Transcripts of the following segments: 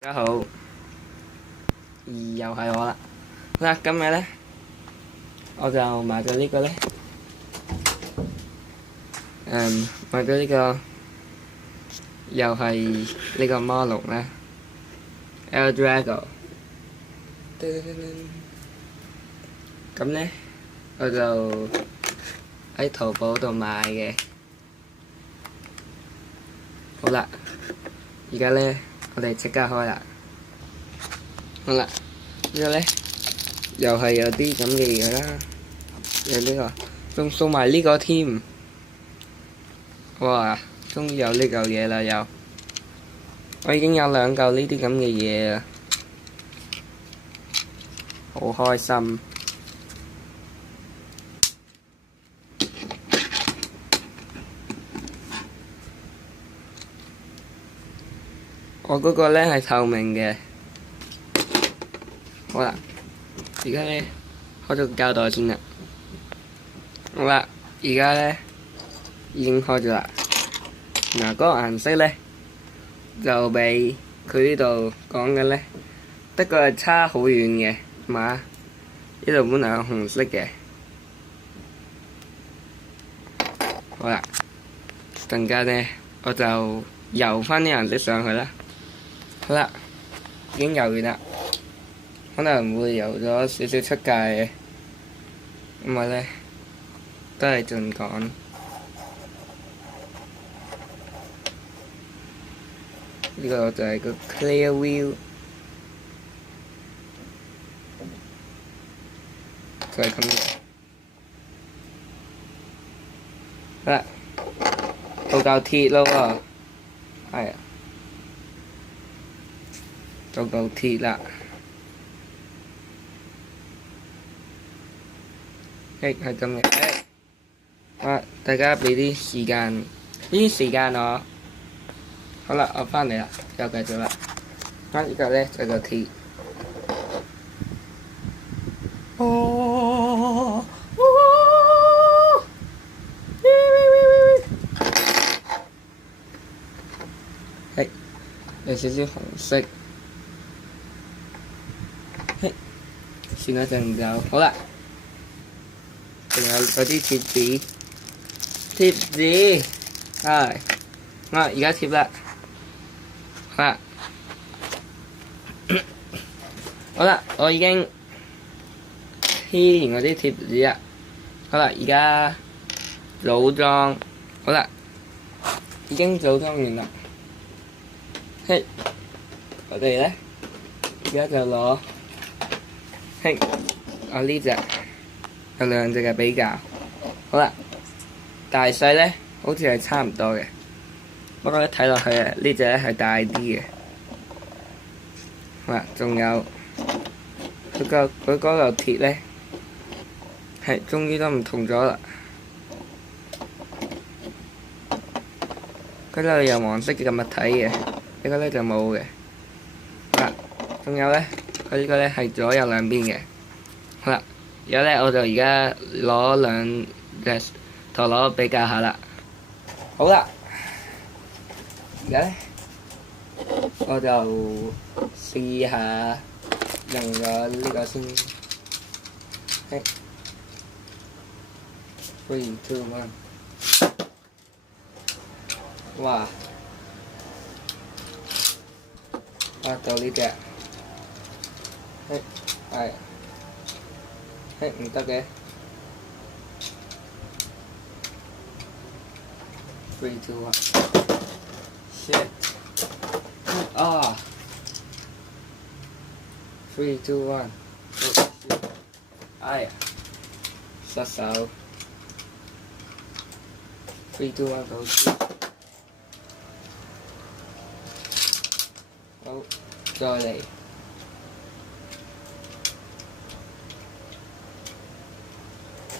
大家好，又係我啦。嗱，今日咧我就買咗呢個咧，買咗呢個又係呢個魔龍咧，Eldrago。咁咧我就喺淘寶度買嘅。好啦，而家咧我哋即刻開啦。好啦，呢個咧又係有啲咁嘅嘢啦，有呢個，仲送埋呢個添。哇！終於有呢嚿嘢啦又，我已經有2嚿呢啲咁嘅嘢啦，好開心。我嗰個咧係透明嘅。好啦，而家咧開咗個膠袋先啦。好啦，而家咧已經開咗啦。嗱，嗰個顏色咧就比佢呢度講嘅咧，得個係差好遠嘅，嘛？呢度本來係紅色嘅。好啦，陣間咧我就油翻啲顏色上去啦。好啦，已經油完啦。可能會油咗少少出界嘅，因為咧都係盡講。呢個就係個 clear view， 就係咁嘅。好啦，到嚿鐵咯喎，係啊，到嚿鐵啦。係咁嘅。大家俾啲時間，我。好啦，我翻嚟啦，又繼續啦。呢個咧就個鐵。係有少少紅色。算一陣就好啦。仲有嗰啲貼紙，係，我而家貼啦，好啦，我已經貼完嗰啲貼紙啦，好啦，而家組裝，好啦，已經組裝完啦，嘿，我哋咧而家就攞，嘿，我呢隻。有2隻嘅比較，好啦，大細咧好似係差唔多嘅，不過一睇落去啊，呢隻咧係大啲嘅。好啦，仲有佢嗰嚿鐵咧，係終於都唔同咗啦。嗰度有黃色嘅物體嘅，呢個咧就冇嘅。好啦，仲有咧，佢呢個咧係左右兩邊嘅。好啦。而家咧，我就而家攞2隻陀螺比較下啦。好啦，而家咧，我就試下用咗呢個先。3、2、1，哇！到呢隻，係。唔得嘅。3、2、1。Shit！ 啊！3、2、1。哎呀！失手。3、2、1到先。好，再嚟。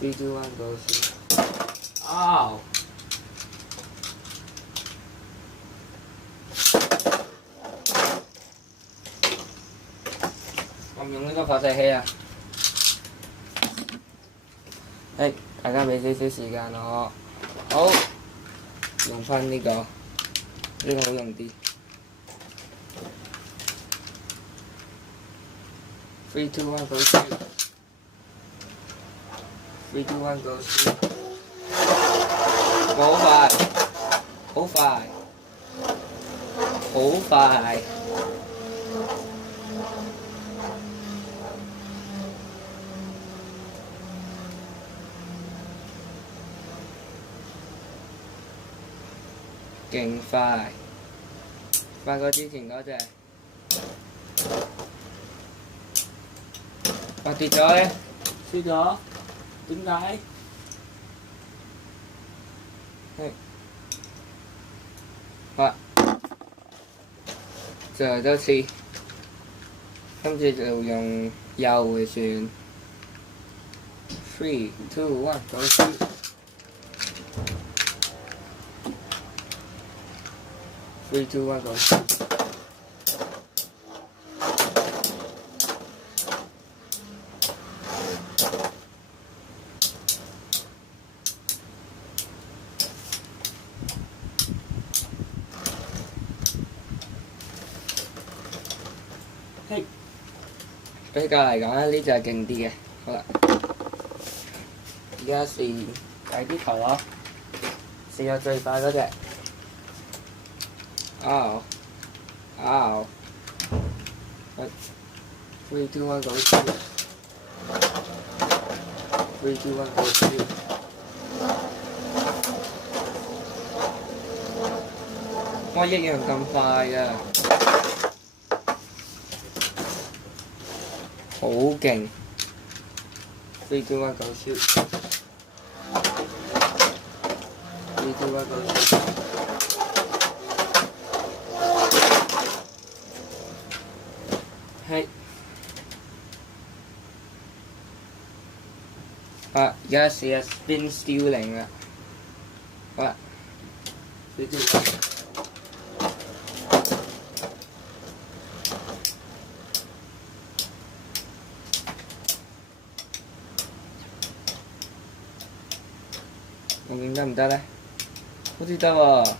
3、2、1到先。啊！我唔用呢個發射器啊！大家俾少少時間我。好，用翻呢個，呢個好用啲。3, 2, 1, go shoot. 3, 2, 1, go shoot. 好快，好快，好快。勁快，快過之前嗰隻。我跌咗嘅，輸咗，點解？係，好啦，最後多次，今次就用右回旋。3, 2, 1, go shoot。3, 2, 1, go shoot。嘿，比較嚟講咧，呢隻係勁啲嘅。好啦，而家試第啲球咯，試下最快嗰隻。Ow. Ow. 3, 2, 1, go shoot. 3, 2, 1, go shoot. 我一樣咁快㗎，好勁。3, 2, 1, go shoot. 3, 2, 1, go shoot. 係。而家試下 spin stealing 啦。好啦，3, 2, 1。究竟得唔得咧？好似得喎。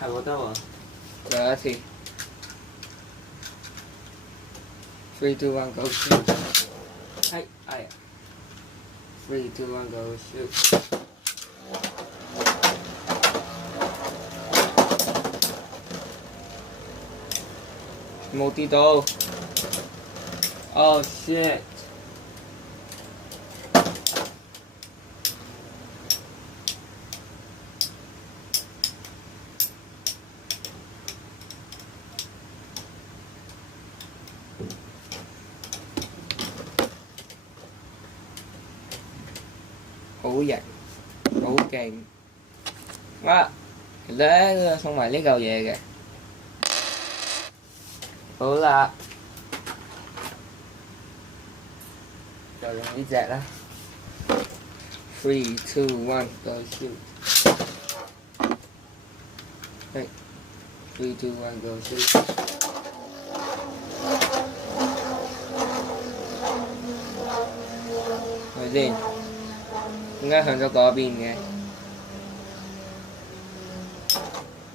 係喎，得喎。再一次。3, 2, 1, go shoot。係，係。3, 2, 1, go shoot。冇跌到。Oh shit！好型，好勁！啊，其實咧送埋呢嚿嘢嘅。好啦，就用呢隻啦。3, 2, 1, go shoot。係，3, 2, 1, go shoot。係咪先？點解向咗嗰邊嘅？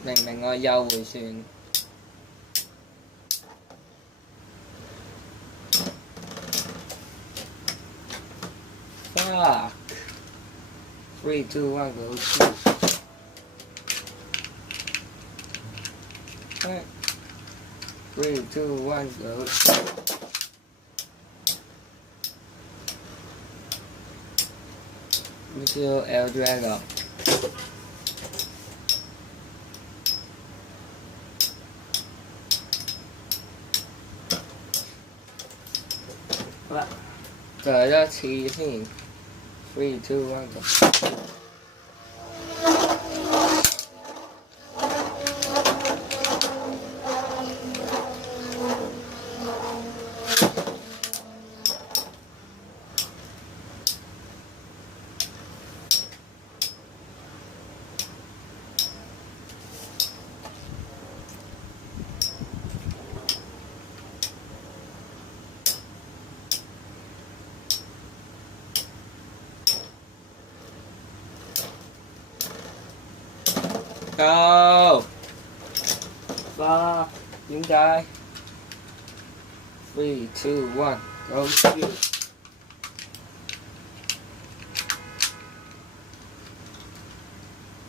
明明我右回旋。Fuck！ 3, 2, 1, go shoot。3, 2, 1, go shoot。呢個 L drag。好啦，再一次先。3, 2, 1, go。Go! 哇！點解？3, 2, 1, go shoot！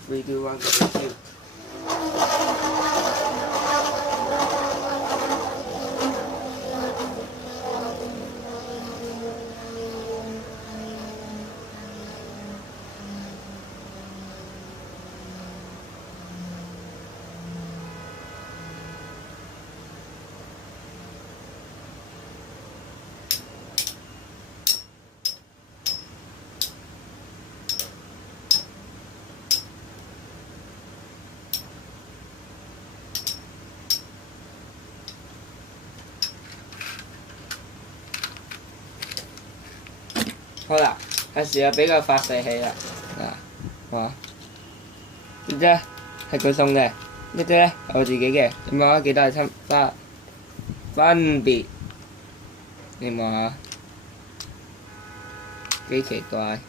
3, 2, 1, go shoot！ 好啦，係時候俾個發射器啦。嗱，哇！呢隻咧係佢送嘅，呢隻咧係我自己嘅。你望下幾多係分別？你望下幾奇怪？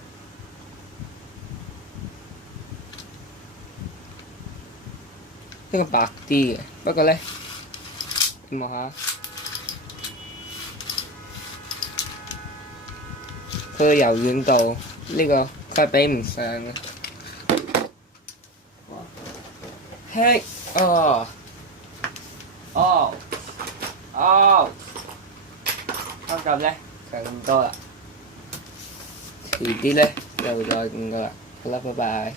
呢個白啲嘅，不過咧，你望下。佢嘅柔軟度呢個佢係比唔上嘅。嘿，哦，今集咧就咁多啦，遲啲咧就會再見噶啦，好啦，拜拜。